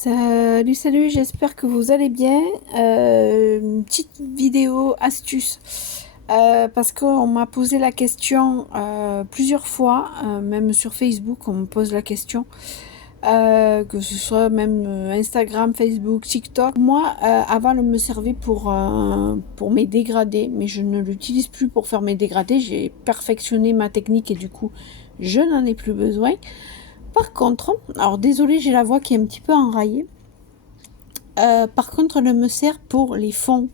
Salut, salut, j'espère que vous allez bien. Une petite vidéo astuce parce qu'on m'a posé la question plusieurs fois, même sur Facebook, on me pose la question, que ce soit même Instagram, Facebook, TikTok. Moi, avant, elle me servait pour mes dégradés, mais je ne l'utilise plus pour faire mes dégradés. J'ai perfectionné ma technique et du coup, je n'en ai plus besoin. Par contre, alors désolé, j'ai la voix qui est un petit peu enraillée. Par contre, elle me sert pour les fonds.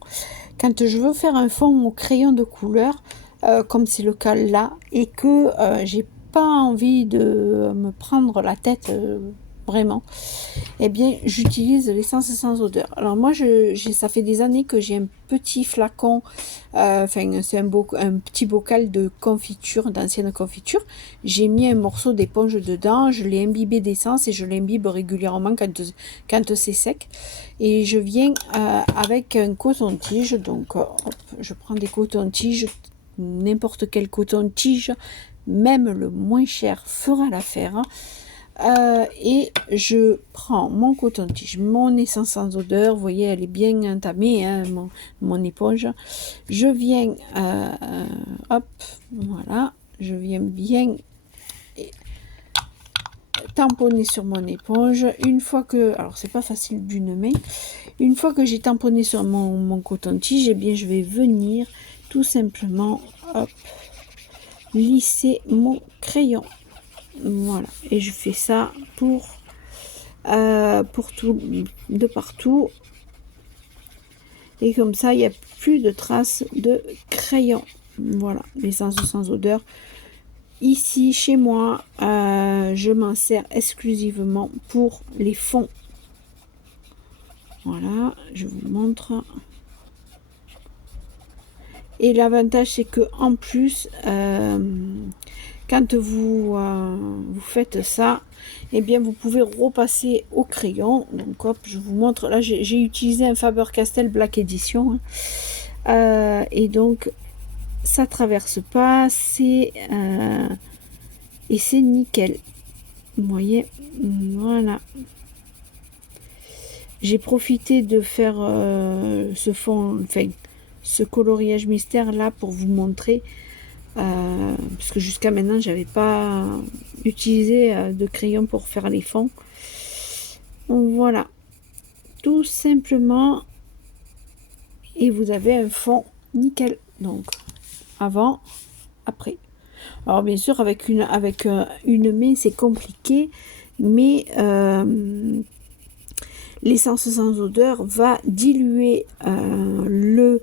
Quand je veux faire un fond au crayon de couleur, comme c'est le cas là, et que j'ai pas envie de me prendre la tête vraiment, eh bien, j'utilise l'essence sans odeur. Alors moi, ça fait des années que j'ai un petit flacon, c'est un petit bocal de confiture, d'ancienne confiture. J'ai mis un morceau d'éponge dedans, je l'ai imbibé d'essence et je l'imbibe régulièrement quand c'est sec. Et je viens avec un coton-tige, donc hop, je prends des cotons-tiges, n'importe quel coton-tige, même le moins cher fera l'affaire. Et je prends mon coton-tige, mon essence sans odeur, vous voyez, elle est bien entamée, hein, mon éponge. Je viens, hop, voilà, je viens bien tamponner sur mon éponge. Une fois que, alors c'est pas facile d'une main, une fois que j'ai tamponné sur mon coton-tige, eh bien je vais venir tout simplement, hop, lisser mon crayon. Voilà, et je fais ça pour tout, de partout. Et comme ça, il n'y a plus de traces de crayon. Voilà, l'essence sans odeur. Ici, chez moi, je m'en sers exclusivement pour les fonds. Voilà, je vous montre. Et l'avantage, c'est que en plus, quand vous faites ça, eh bien vous pouvez repasser au crayon. Donc hop, je vous montre. Là, j'ai utilisé un Faber-Castell Black Edition, hein. Et donc ça traverse pas, et c'est nickel. Vous voyez, voilà. J'ai profité de faire ce fond, enfin ce coloriage mystère là pour vous montrer. Parce que jusqu'à maintenant j'avais pas utilisé de crayon pour faire les fonds. Voilà, tout simplement, et vous avez un fond nickel. Donc avant, après. Alors bien sûr avec une main c'est compliqué, mais l'essence sans odeur va diluer le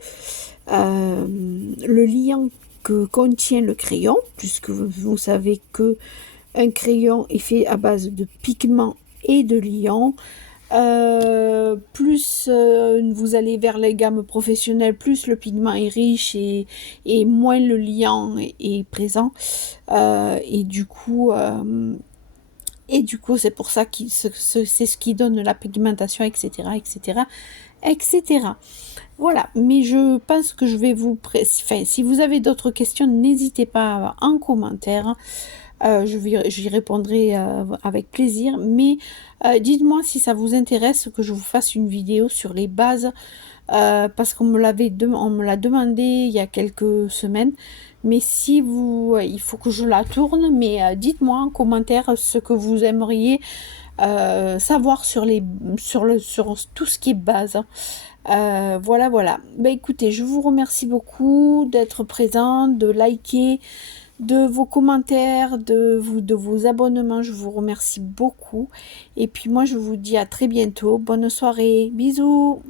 liant que contient le crayon, puisque vous savez que un crayon est fait à base de pigments et de liant. Plus vous allez vers les gammes professionnelles, plus le pigment est riche et moins le liant est présent. Et du coup, c'est pour ça que c'est ce qui donne la pigmentation, etc., etc., etc. Voilà, mais je pense que je vais enfin, si vous avez d'autres questions, n'hésitez pas en commentaire. J'y répondrai avec plaisir. Mais dites-moi si ça vous intéresse que je vous fasse une vidéo sur les bases. Parce qu'on me l'a demandé il y a quelques semaines. Mais si il faut que je la tourne. Mais dites-moi en commentaire ce que vous aimeriez savoir sur tout ce qui est base. Voilà, voilà. Ben, écoutez, je vous remercie beaucoup d'être présent, de liker, de vos commentaires, de vos abonnements. Je vous remercie beaucoup. Et puis moi, je vous dis à très bientôt. Bonne soirée. Bisous.